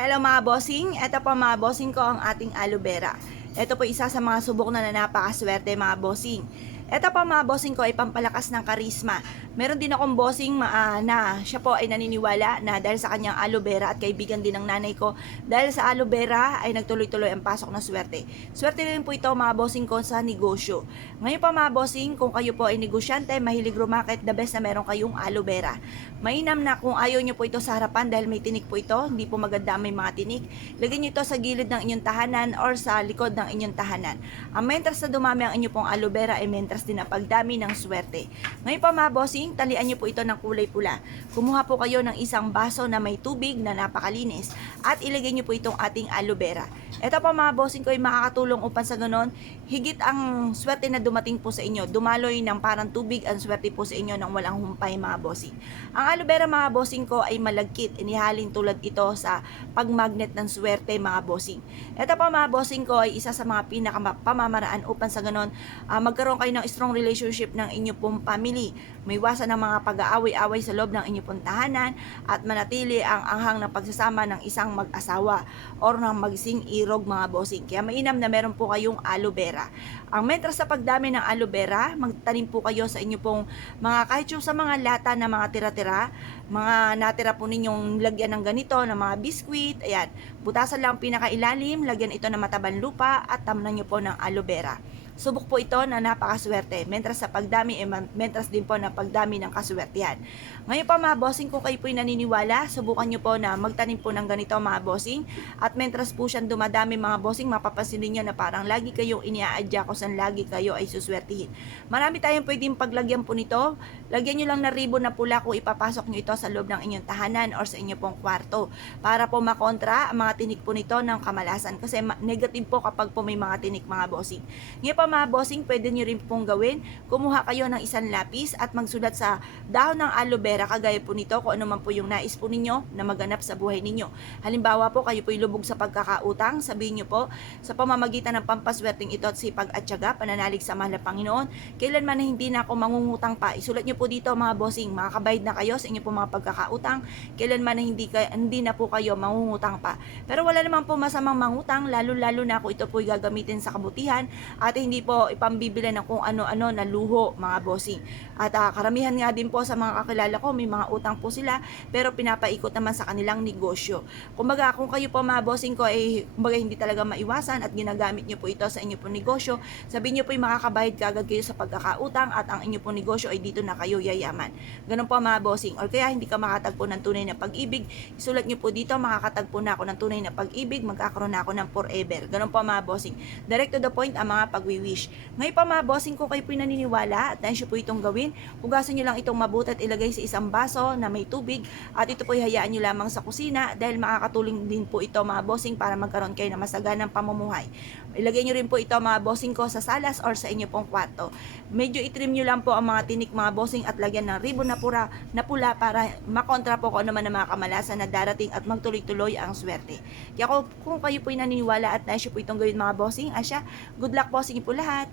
Hello mga bossing, ito po mga bossing ko ang ating aloe vera. Ito po isa sa mga subok na napakaswerte mga bossing. Ito po mga bossing ko ay pampalakas ng karisma. Meron din akong bossing na siya po ay naniniwala na dahil sa kanyang aloe vera at kaibigan din ng nanay ko, dahil sa aloe vera ay nagtuloy-tuloy ang pasok ng swerte. Swerte rin po ito mga bossing ko sa negosyo. Ngayon pa mga bossing, kung kayo po ay negosyante, mahilig rumakit, the best na meron kayong aloe vera. Mainam na kung ayaw nyo po ito sa harapan dahil may tinik po ito, hindi po maganda may mga tinik. Lagyan nyo ito sa gilid ng inyong tahanan or sa likod ng inyong tahanan. Ang mentras na dumami ang inyo pong aloe vera ay mentras din na pagdami ng swerte. Ngayon pa mga bossing, talian nyo po ito ng kulay pula. Kumuha po kayo ng isang baso na may tubig na napakalinis at ilagay nyo po itong ating aloe vera. Ito pa mga bossing ko ay makakatulong upang sa ganon, higit ang swerte na dumating po sa inyo. Dumaloy ng parang tubig ang swerte po sa inyo nang walang humpay mga bossing. Ang aloe vera mga bossing ko ay malagkit. Inihalin tulad ito sa pagmagnet ng swerte mga bossing. Ito pa mga bossing ko ay isa sa mga pinakapamamaraan upang sa ganon magkaroon kayo ng strong relationship ng inyo pong family. May iwasan ng mga pag-aaway-away sa loob ng inyo pong tahanan at manatili ang anghang ng pagsasama ng isang mag-asawa or ng magsing irog mga bossing. Kaya mainam na meron po kayong aloe vera. Ang mentras sa pagdami ng aloe vera, magtanim po kayo sa inyo pong mga kahit yung sa mga lata na mga tira-tira, mga natira po ninyong lagyan ng ganito, ng mga biskwit, ayan, butasan lang pinakailalim, lagyan ito ng matabang lupa at tamnan nyo po ng aloe vera. Subok po ito na napakaswerte. Mentras sa pagdami, mentras din po na pagdami ng kaswertihan. Ngayon pa mga bossing, kung kayo po'y naniniwala, subukan nyo po na magtanim po ng ganito mga bossing. At mentras po siyang dumadami mga bossing, mapapansin niyo na parang lagi kayong iniaadya kung saan lagi kayo ay suswertihin. Marami tayong pwedeng paglagyan po nito. Lagyan nyo lang na ribbon na pula kung ipapasok nyo ito sa loob ng inyong tahanan or sa inyong pong kwarto. Para po makontra ang mga tinik po nito ng kamalasan. Kasi negative po kapag po may mga tinik mga bossing. Ngayon pa mga bossing, pwede nyo rin pong gawin, kumuha kayo ng isang lapis at magsulat sa dahon ng aloe vera kagaya po nito kung ano man po yung nais po ninyo na maganap sa buhay ninyo. Halimbawa po, kayo po'y lubog sa pagkakautang, sabihin nyo po, sa pamamagitan ng pampaswerteng ito at sipag at tiyaga, pananalig sa mahal na Panginoon, kailanman na hindi na ako mangungutang pa. Isulat nyo po dito mga bossing, makakabayad na kayo sa inyo po mga pagkakautang, kailanman na hindi na po kayo mangungutang pa. Pero wala naman po masamang mangutang, lalo-lalo na kung ito po'y gagamitin sa kabutihan at hindi po ipambibili ng kung ano-ano na luho mga bossing. At karamihan nga din po sa mga kakilala ko, may mga utang po sila pero pinapaikot naman sa kanilang negosyo. Kumbaga kung kayo po mga bossing ko ay kumbaga hindi talaga maiwasan at ginagamit nyo po ito sa inyo po negosyo, sabihin nyo po yung makakabayad kagad kayo sa pagkakautang at ang inyo po negosyo ay dito na kayo yayaman. Ganun po mga bossing. Or kaya hindi ka makatagpo ng tunay na pag-ibig, isulat nyo po dito, makakatagpo na ako ng tunay na pag-ibig, magkakaroon na ako ng forever. Ganun po mga bossing. Direct to the point ang mga pag-wish. Ngayon pa mga bossing, ko kayo po naniniwala at nais po itong gawin, hugasan nyo lang itong mabuti at ilagay sa isang baso na may tubig at ito po hayaan nyo lamang sa kusina dahil makakatulong din po ito mga bossing para magkaroon kayo ng masaganang pamumuhay. Ilagay nyo rin po ito mga bossing ko sa salas or sa inyo pong kwarto. Medyo itrim nyo lang po ang mga tinik mga bossing at lagyan ng ribbon na pula para makontra po kung ano man ang mga kamalasan na darating at magtuloy-tuloy ang swerte. Kaya kung kayo po naniniwala at nais po itong gawin mga bossing, asya, good luck po sa inyo po lahat.